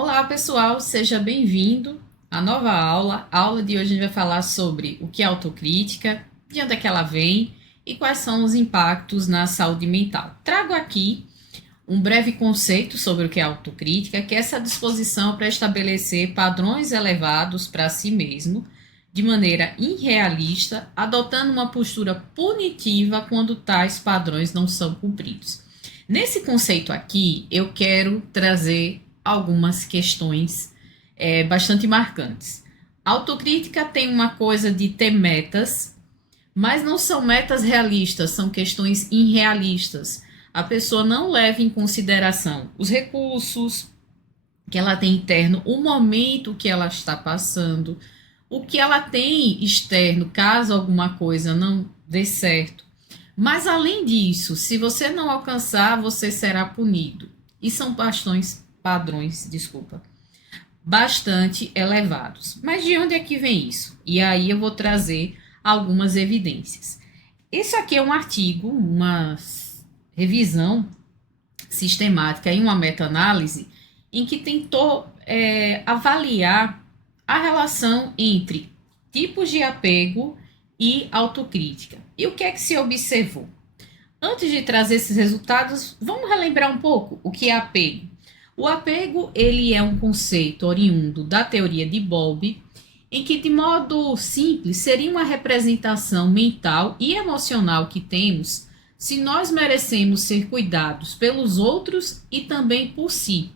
Olá, pessoal, seja bem-vindo à nova aula. A aula de hoje a gente vai falar sobre o que é autocrítica, de onde é que ela vem e quais são os impactos na saúde mental. Trago aqui um breve conceito sobre o que é autocrítica, que é essa disposição para estabelecer padrões elevados para si mesmo, de maneira irrealista, adotando uma postura punitiva quando tais padrões não são cumpridos. Nesse conceito aqui, eu quero trazer algumas questões bastante marcantes. A autocrítica tem uma coisa de ter metas, mas não são metas realistas, são questões irrealistas. A pessoa não leva em consideração os recursos que ela tem interno, o momento que ela está passando, o que ela tem externo, caso alguma coisa não dê certo. Mas além disso, se você não alcançar, você será punido. E são padrões, bastante elevados. Mas de onde é que vem isso? E aí eu vou trazer algumas evidências. Isso aqui é um artigo, uma revisão sistemática e uma meta-análise em que tentou avaliar a relação entre tipos de apego e autocrítica. E o que é que se observou? Antes de trazer esses resultados, vamos relembrar um pouco o que é apego. O apego, ele é um conceito oriundo da teoria de Bowlby, em que, de modo simples, seria uma representação mental e emocional que temos se nós merecemos ser cuidados pelos outros e também por si.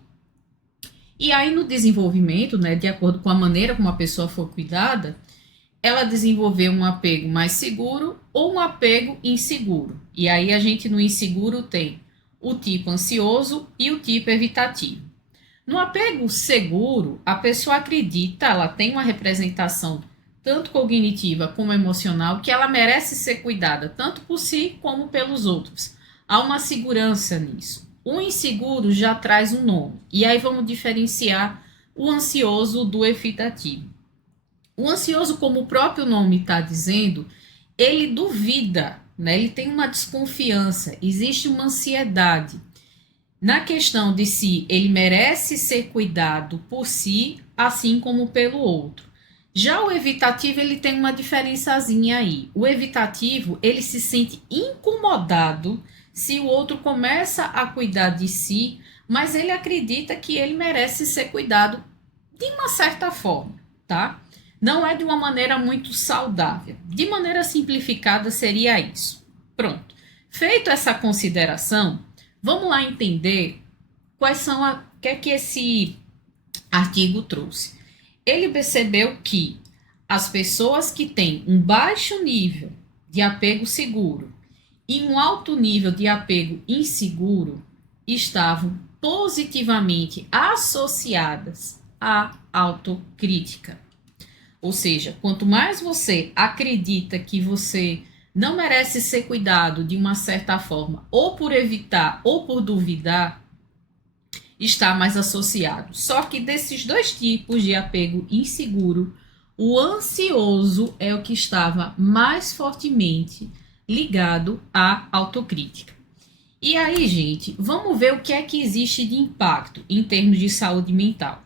E aí, no desenvolvimento, de acordo com a maneira como a pessoa for cuidada, ela desenvolveu um apego mais seguro ou um apego inseguro. E aí a gente no inseguro tem o tipo ansioso e o tipo evitativo. No apego seguro, a pessoa acredita, ela tem uma representação tanto cognitiva como emocional, que ela merece ser cuidada tanto por si como pelos outros. Há uma segurança nisso. O inseguro já traz um nome. E aí vamos diferenciar o ansioso do evitativo. O ansioso, como o próprio nome está dizendo, ele duvida, ele tem uma desconfiança, existe uma ansiedade. Na questão de se ele merece ser cuidado por si, assim como pelo outro. Já o evitativo, ele tem uma diferençazinha aí. O evitativo, ele se sente incomodado se o outro começa a cuidar de si, mas ele acredita que ele merece ser cuidado de uma certa forma, tá? Não é de uma maneira muito saudável. De maneira simplificada, seria isso. Pronto. Feito essa consideração, vamos lá entender quais são o que é que esse artigo trouxe. Ele percebeu que as pessoas que têm um baixo nível de apego seguro e um alto nível de apego inseguro estavam positivamente associadas à autocrítica. Ou seja, quanto mais você acredita que você não merece ser cuidado de uma certa forma, ou por evitar ou por duvidar, está mais associado. Só que desses dois tipos de apego inseguro, o ansioso é o que estava mais fortemente ligado à autocrítica. E aí, gente, vamos ver o que é que existe de impacto em termos de saúde mental.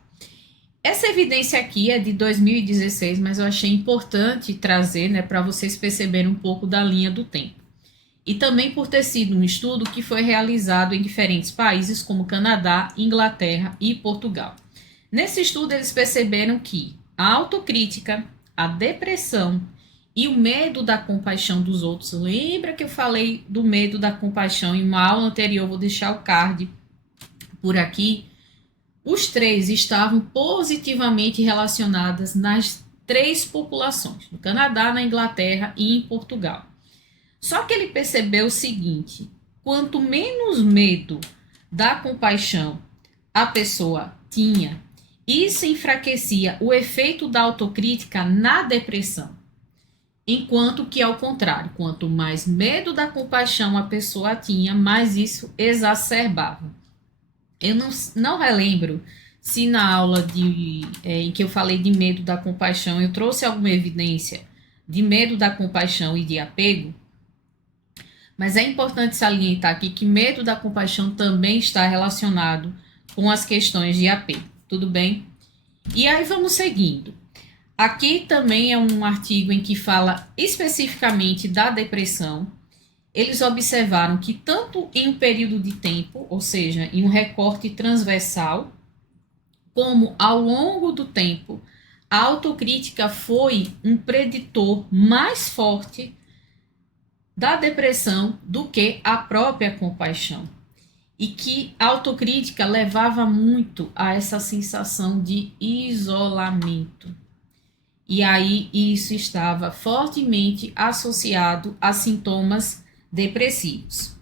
Essa evidência aqui é de 2016, mas eu achei importante trazer, para vocês perceberem um pouco da linha do tempo. E também por ter sido um estudo que foi realizado em diferentes países, como Canadá, Inglaterra e Portugal. Nesse estudo, eles perceberam que a autocrítica, a depressão e o medo da compaixão dos outros. Lembra que eu falei do medo da compaixão em uma aula anterior? Vou deixar o card por aqui. Os três estavam positivamente relacionadas nas três populações, no Canadá, na Inglaterra e em Portugal. Só que ele percebeu o seguinte: quanto menos medo da compaixão a pessoa tinha, isso enfraquecia o efeito da autocrítica na depressão. Enquanto que, ao contrário, quanto mais medo da compaixão a pessoa tinha, mais isso exacerbava. Eu não relembro se na aula em que eu falei de medo da compaixão, eu trouxe alguma evidência de medo da compaixão e de apego, mas é importante salientar aqui que medo da compaixão também está relacionado com as questões de apego. Tudo bem? E aí vamos seguindo. Aqui também é um artigo em que fala especificamente da depressão. Eles observaram que tanto em um período de tempo, ou seja, em um recorte transversal, como ao longo do tempo, a autocrítica foi um preditor mais forte da depressão do que a própria compaixão. E que a autocrítica levava muito a essa sensação de isolamento. E aí isso estava fortemente associado a sintomas depressivos.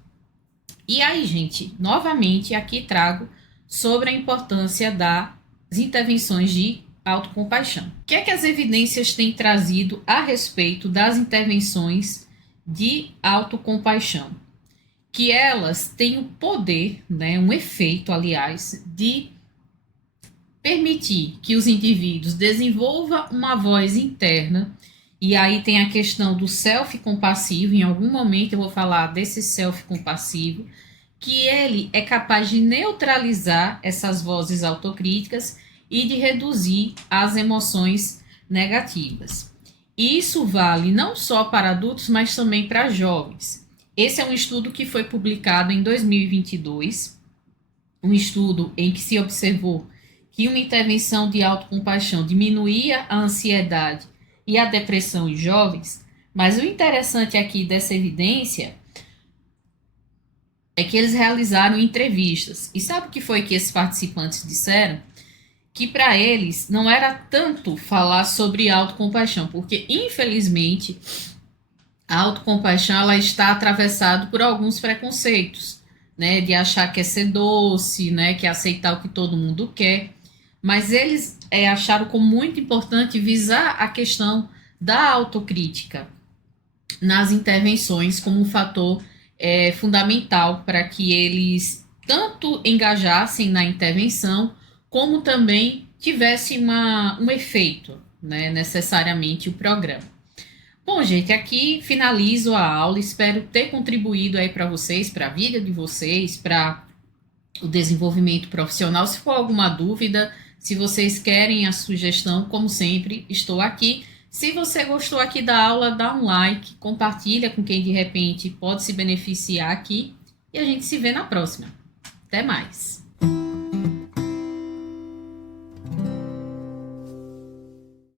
E aí, gente, novamente aqui trago sobre a importância das intervenções de autocompaixão. O que é que as evidências têm trazido a respeito das intervenções de autocompaixão? Que elas têm o poder, né, um efeito, aliás, de permitir que os indivíduos desenvolvam uma voz interna, e aí tem a questão do self-compassivo, em algum momento eu vou falar desse self-compassivo, que ele é capaz de neutralizar essas vozes autocríticas e de reduzir as emoções negativas. Isso vale não só para adultos, mas também para jovens. Esse é um estudo que foi publicado em 2022, um estudo em que se observou que uma intervenção de autocompaixão diminuía a ansiedade e a depressão em jovens, mas o interessante aqui dessa evidência é que eles realizaram entrevistas. E sabe o que foi que esses participantes disseram? Que para eles não era tanto falar sobre autocompaixão, porque infelizmente a autocompaixão ela está atravessada por alguns preconceitos, né, de achar que é ser doce, né, que é aceitar o que todo mundo quer, mas eles acharam como muito importante visar a questão da autocrítica nas intervenções como um fator fundamental para que eles tanto engajassem na intervenção, como também tivesse um efeito, né, necessariamente o programa. Bom, gente, aqui finalizo a aula, espero ter contribuído aí para vocês, para a vida de vocês, para o desenvolvimento profissional. Se for alguma dúvida, se vocês querem a sugestão, como sempre, estou aqui. Se você gostou aqui da aula, dá um like, compartilha com quem de repente pode se beneficiar aqui e a gente se vê na próxima. Até mais!